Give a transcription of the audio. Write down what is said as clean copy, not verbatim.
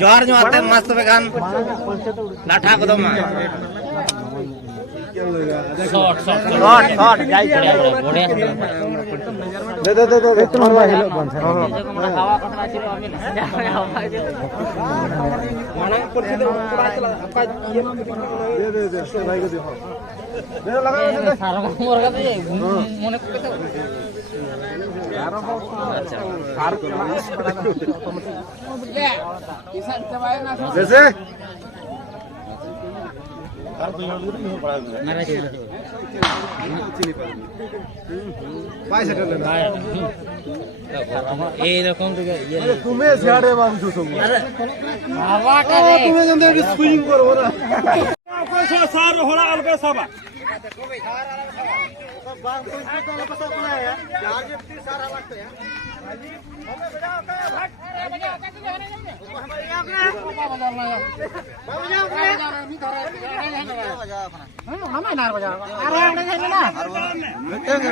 जोहार जोहार ते मस्त बेगान लाठा को दो मा शॉट शॉट शॉट जाई बढ़िया बढ़िया दे तुम्हारा हेलो बन हमरा खावा कतना छिलो आमी माने कुर्सी दे पूरा चला आपका ये दे भाई को देखो दे लगा दे सारा मोर का दे मने को कते अच्छा कार चला ले किसान चबाए ना जैसे मेरा जी भाई सेटल लेना এই রকম থেকে তুমি ঝাড়ে বাঁধছো সব হাওয়াটা রে তুমি জানতে একটু সুইং করবো না পয়সা সার হোড়া আলবে সাবা मिटेंगे